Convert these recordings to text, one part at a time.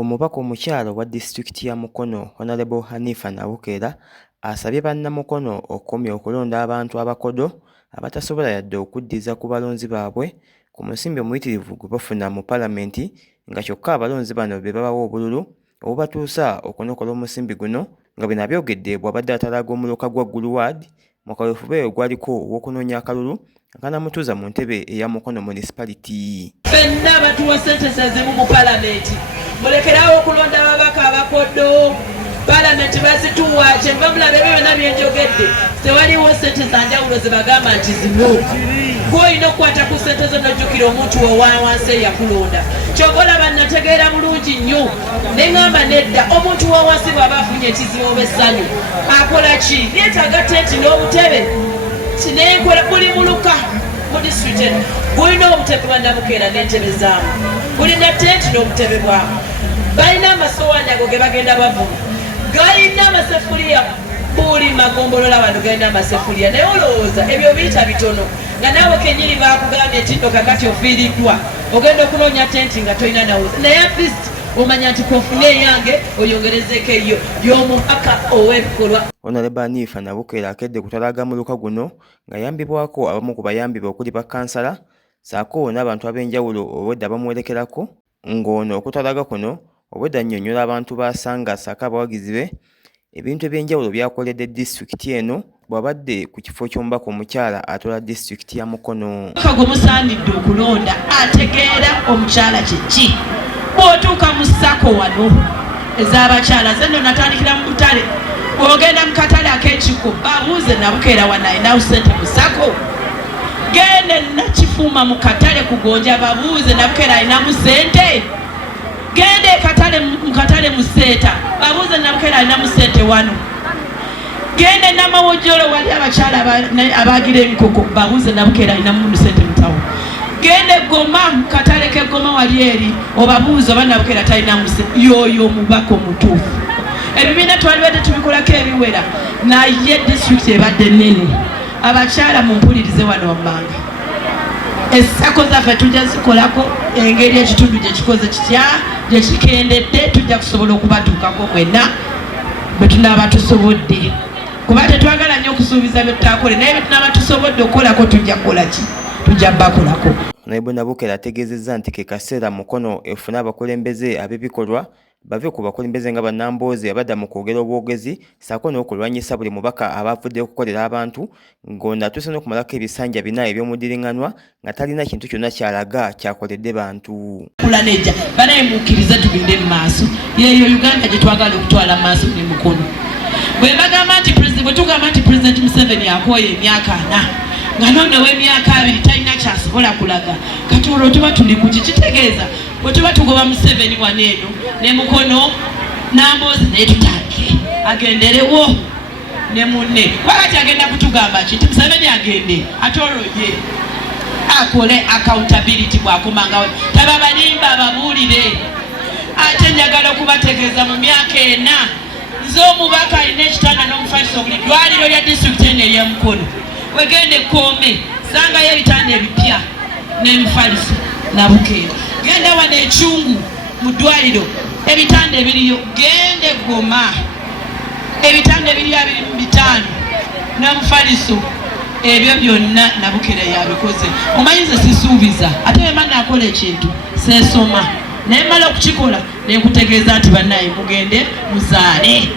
Omubaka omukyala wa disitulikiti ya Mukono Honorable Hanifa Nawukera asabye bannamukono okukomya okulonda abantu abakodo abatasobola yadde okuddiza ku balonzi baabwe ku musimbi omuyitirivu gwe bafuna mu palamenti nga kyokka abalonzi bano be babawa obululu obubatuusa okunokola omusimbi guno nga bwe nabyogedde bw'abadde atalaga omuluka gwa Guluwad mu kaweefube ogwaliko ow'okunoonya akalulu akanamutuuza mu ntebe eya Mukono municipality. Ffenna batuwa ssente zazimu mu palamenti. Mulekerawo okulonda ababaka abakodo. Palamenti bazituwa kyenva mulaba ebyo byonna bye njogedde. Tewaliwo ssente za njawulo ze bagamba nti zino. Gwe olina okukwata ku ssente zo n'ojjukira omuntu owa wansi eyakulonda. Kyova olaba nategeera bulungi nnyo. Ne ŋŋamba nedda omuntu wa wansi bw'aba afunye ekizibu oba essanyu akola ki? Yeetaaga ttenti n'obutebe. Kinenkola buli muluka mu disitulikiti eno bulina obutebe bannamukeera n'entebe zaamu. Bulina ttenti n'obutebe bwamu. Balina amasowaani ago ge bagenda bavuma. Galina amasefuliya. Buli magombolola wano galina amasefuliya. Naye olowooza ebyo biyita bitono. Nga naawe kenyini baakugambye nti nno kakati ofiiriddwa. Ogenda okunoonya ttenti nga tolina nawuza. Naye atleast omanya nti kofune eyange oyongerezeeko eyo y'omubaka ow'ebikolwa. Honorable Hanifa Nawukera akedde kutalaga muluka guno nga yambibwako abamu ku bayambi be okuli bakkansala ssaako n'abantu ab'enjawulo obwedda bamuwerekerako ng'ono okutalaga kuno obwedda annyonnyola abantu baasanga ssaako abawagizi be ebintu eby'enjawulo byakoledde disitulikiti eno bw'abadde ku kifo ky'omubaka omukyala atola disitulikiti ya Mukono. Gwe musaanidde okulonda ategeera omukyala kye ki. Bw'otuuka mu ssako wano ez'abakyala ze nno natandikira mu butale. Bw'ogenda mu katale ak'ekiko babuuze Nawukera wano alinawo ssente mu ssako. Gende Nakifuuma mu katale ku Gonja babuuze Nawukera alinamu ssente. Gende mu katale mu Seeta babuuze Nawukera alinamu ssente wano. Gende Namawojjolo wali abakyala abaagira emikoko babuuze Nawukera alinamu ssente mu tawo. Gende Goma mu katale k'Egoma wali eri obabuuze oba Nawukera talinamu ssente. Y'oyo omubaka omutuufu. Ebibiina twalibadde tubikolako ebiwera naye disitulikiti ebadde nnene. Abakyala mumpulirize wano wammanga. Essako zaffe tujja zikolako engeri ekitundu gye kikoze kitya gye kikendedde tujja kusobola okubatuukako mwenna bwe tunaaba tusobodde. Kuba tetwagala nnyo okusuubiza bye tutaakole naye bye tunaaba tusobodde okukolako tujja kukola ki? Tujja bakolako. Honorable Nawukera ategeezezza nti ke kaseera Mukono efuna abakulembeze ab'ebikolwa bave ku bakulembeze nga bannamboozi abadda mu kwogera obwogezi ssaako n'okulwanyisa buli mubaka abaavudde okukolera abantu ng'ono atuuse n'okumalako ebisanja bina eby'omuddiringanwa nga talina kintu kyonna ky'alaga kyakoledde bantu. Kulanejja banaye mukkirize tugende mu maaso yeeyo Uganda gye twagala okutwala mu maaso ne Mukono. Bwe bagamba nti bwe tugamba nti Pulezidenti Museveni akooye emyaka 4 nga noono w'emyaka 2 talina kyasobola kulaga kati olwo tuba tuli ku kitegeeza bwe tuba tugoba Museveni wano eno ne Mukono Namboozi naye tutandike agenderewo ne munne wakati agenda kutugamba ki nti Museveni agende ate olwo ye akole accountability bw'akomangawo taba balimba ababuulire. Ate njagala okubategeeza mu myaka 4 nze omubaka alina ekitanda n'omufaliso buli ddwaliro lya disitulikiti eno erya Mukono wegende Kome sangayo ebitanda ebipya n'emifaliso Nawukera. Genda wano Ekyungu mu ddwaliro ebitanda ebiriyo. Gende Goma ebitanda ebiri 25 n'omufaliso ebyo byonna Nawukera yabikoze. Omanyi nze sisuubiza ate wema nakola ekintu seesoma naye mala okukikola nenkutegeeza nti bannaye mugende muzaale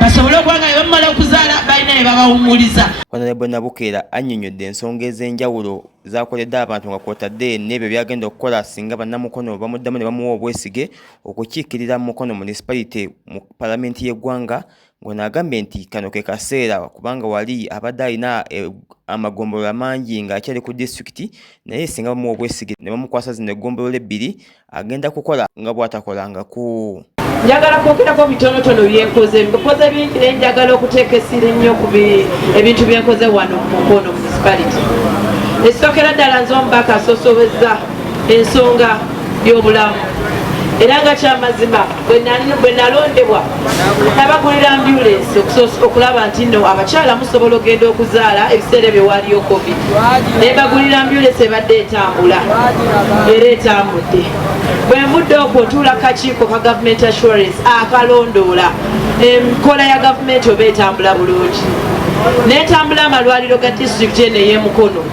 basobole okuba nga bamala okuzaala balina ne babawumuliza. Honorable Nawukera annyonnyodde ensonga ez'enjawulo zaakoledde abantu nga kwotadde n'ebyo byagenda okukola singa bannamukono bamuddamu ne bamuwa obwesige okukiikirira Mukono municipality mu palamenti y'eggwanga ng'ono agambye nti kano ke kaseera kubanga wali abadde alina amagombolola mangi ng'akyali ku disitulikiti naye singa bamuwa obwesige ne bamukwasa zino eggombolola 2 agenda kukola nga bw'atakolangako. Njagala kwogerako bitonotono byenkoze mbikoze bingi naye njagala okuteeka essira ennyo ku ebintu byenkoze wano mu Mukono municipality. Ekisookera ddala nze omubaka asoosoobezza ensonga y'obulamu era nga kyamazima bwe nalondebwa nabagulira ambulensi okulaba nti nno abakyala musobola okugenda okuzaala ebiseera bye waaliyo COVID naye bagulira ambulensi ebadde etambula era etambudde. bwe mudde okwo otuula kakiiko ka government assurance akalondoola enkola ya gavumenti oba etambula bulungi n'etambula amalwaliro ga disitulikiti eno ey'Emukono.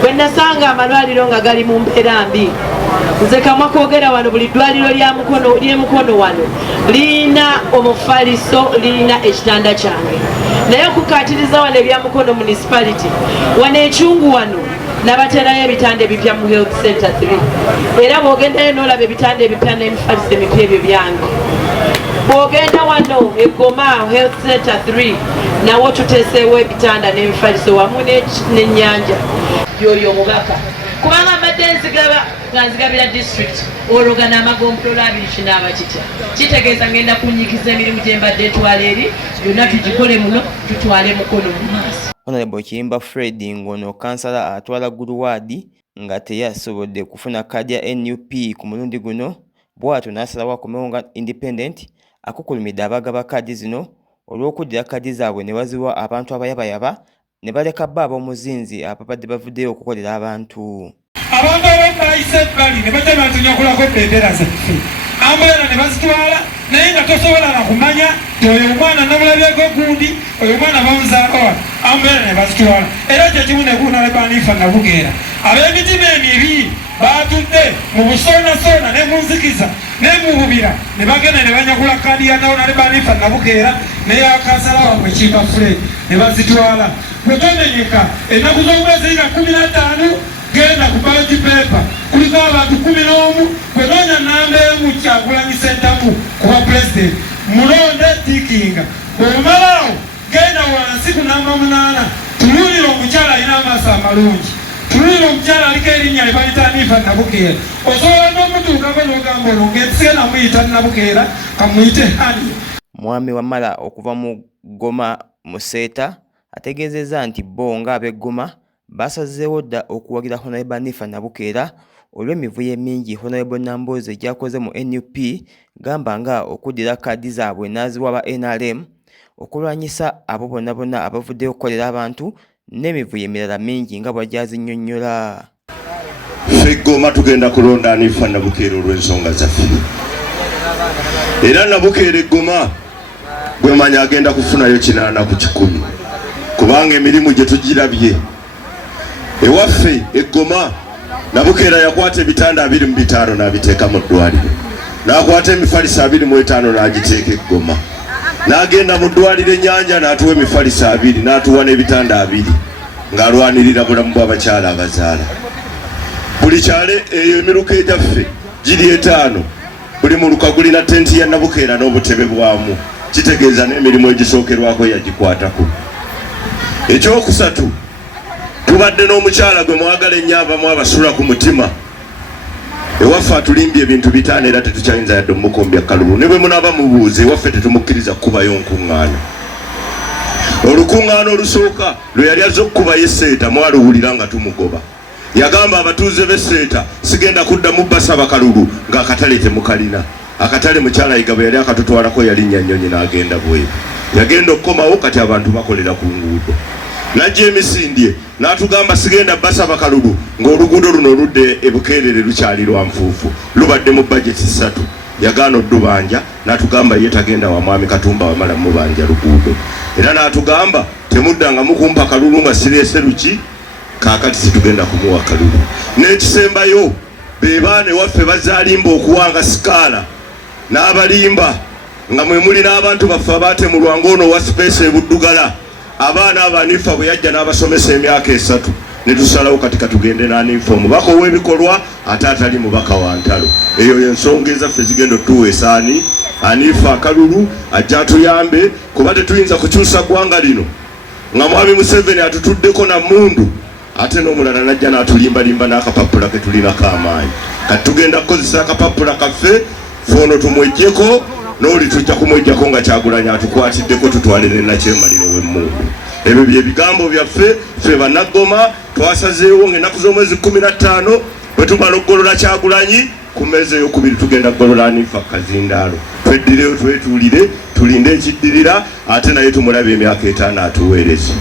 Bwe nasanga amalwaliro nga gali mu mbeera mbi, nze kamwa koogera wano buli ddwaliro ly'Emukono wano lirina omufaliso, lirina ekitanda kyange, naye okukaatiriza wano ebya Mukono municipality wano ekyungu wano nabaterayo ebitanda ebipya mu health center 3, era bw'ogendayo n'olaba ebitanda ebipya n'emifaliso emipya ebyo byange. Bw'ogenda wano eGoma health center 3 nawo tuteeseewo ebitanda n'emifaliso wamu n'ennyanja. Yoyo omubaka kubanga mbadde nzigabira district ologana amagompolola abiri kinaaba kitya, kitegeeza ngenda kunyikiza emirimu gye mbadde etwala eri byonna tugikole muno tutwale Mukono mu maaso. Honorable Kiyimba Fred ngono kansala atwala Guluwaadi nga teyasobodde kufuna kkaadi ya NUP ku mulundi guno, bw'atyo n'asalawo akomewo nga independent akukulumidde abagaba kkaadi zino olw'okuddira kkaadi zaabwe ne baziwa abantu abayabayaba ne baleka bba ab'omuzinzi ababadde bavuddeyo okukolera abantu. Abantu ababayise ebbali ne bajja bantunyakulako bendera zaffe, ambeera ne bazitwala, naye nga tosobola na kumanya nti oyo omwana namulabyeko gundi, oyo omwana bamuzaala wano, ambeera ne bazitwala. Era kye kimu ne guuna Lebanifa Nabugeera ab'emitima emibi baatudde mu busoonasona ne mu nzikiza ne mu bubira ne bagenda ne banyakula kkaadi ya Lebanifa Nabugeera n'eyakansala waabwe Kiyimba Fred ne bazitwala. Bwe twamenyeka ennaku z'omwezi nga 15 genda ku ballot paper kuliko abantu 11 bwe noonya nnamba emu Kyagulanyi Ssentamu kuba president mulonde tikinga. Bw'omalawo genda wansi ku namba 8 tuluulira omukyala alina amaaso amalungi, tuluulira omukyala aliko erinnya lye Lebanifa Nabugeera. Osobola n'omutuukako n'ogamba olwo ng'etusigenda muyita Nabugeera kamuyite hani. Mwami Wamala okuva mu Goma Museeta ategeezezza nti bo nga ab'eGoma basazeewo dda okuwagira Honorable Lebanifa Nabugeera olw'emivuyo emingi Honorable Nambooze gy'akoze mu NUP, gamba nga okuddira kkaadi zaabwe n'aziwa aba NRM okulwanyisa abo bonna bonna abavuddeyo okukolera abantu n'emivuyo emirala mingi nga bw'agyazinnyonnyola. Ffe Goma tugenda kulonda Hanifa Nabugeera olw'ensonga zaffe, era Nabugeera eGoma gwe manya agenda kufunayo 8 ku 10 kubanga emirimu gye tugirabye ewaffe eGoma. Nabugeera yakwata ebitanda 25 n'abiteeka mu ddwaliro, n'akwata emifaliso 25 n'agiteeka eGoma, n'agenda mu ddwaliro Ennyanja n'atuwa emifaliso 2 n'atuwa n'ebitanda 2 ng'alwanirira bulamu bw'abakyala abazaala. Buli kyale eyo emiruka egyaffe giri 5, buli muluka gulina tenti ya Nabugeera n'obutebe bwamu, kitegeeza n'emirimu egisookerwako yagikwatako. Ekyokusatu, tubadde n'omukyala gwe mwagala ennyo abamu abasula ku mutima. Ewaffe atulimbye ebintu 5 era tetukyayinza yadde omukombya kalulu, ne bwe munaaba mubuuze ewaffe tetumukkiriza kubayo nkuŋŋaana. Olukuŋŋaana olusooka lwe yali azze okukubayo esseeta mwaluwulira nga tumugoba. Yagamba abatuuze b'esseeta sigenda kuddamu basaba kalulu ng'akatale temukalina. Akatale mukyala yiga bwe yali akatutwalako yalinnya nnyonyi n'agenda bweru. Yagenda okukomawo kati abantu bakolera ku nguudo. Najja emisindye n'atugamba sigenda basaba kalulu ng'oluguudo luno oludde e Bukeerere lukyali lwa nfuufu, lubadde mu bajeti 3. Yagaana oddubanja n'atugamba ye tagenda wa mwami Katumba Wamala mubanja luguudo, era n'atugamba temuddanga mukumpa kalulu nga sireese luki, kaakati situgenda kumuwa kalulu. N'ekisembayo be baana ewaffe bazaalimba okuwanga sikaala n'abalimba nga mwe muli n'abantu baffe abaatemulwa ng'ono wa Space e Buddugala. Abaana abanifa bwe yajja n'abasomesa emyaka 3 ne tusalawo kati katugende n'anifa omubaka ow'ebikolwa ate atali mubaka wa ntalo. Eyo y'ensonga ezaffe zigenda otuweesa ani Hanifa akalulu ajja atuyambe, kuba tetuyinza kukyusa ggwanga lino nga mwami Museveni atutuddeko na mundu ate n'omulala najja n'atulimbalimba n'akapapula ke tulinako amaanyi. Kati tugenda kukozesa akapapula kaffe foono tumwejjeko, n'oli tujja kumwejjako nga Kyagulanyi atukwatiddeko tutwale ne Nakyemaliro w'emmundu. Ebyo bye bigambo byaffe ffe bannagoma twasazeewo ng'ennaku z'omwezi 15 bwe tumala okugolola Kyagulanyi ku mmeeza ey'okubiri tugenda kugolola Hanifa Kazindaalo. Tweddireyo twetuulire tulinde ekiddirira ate naye tumulabe emyaka 5 atuweereze.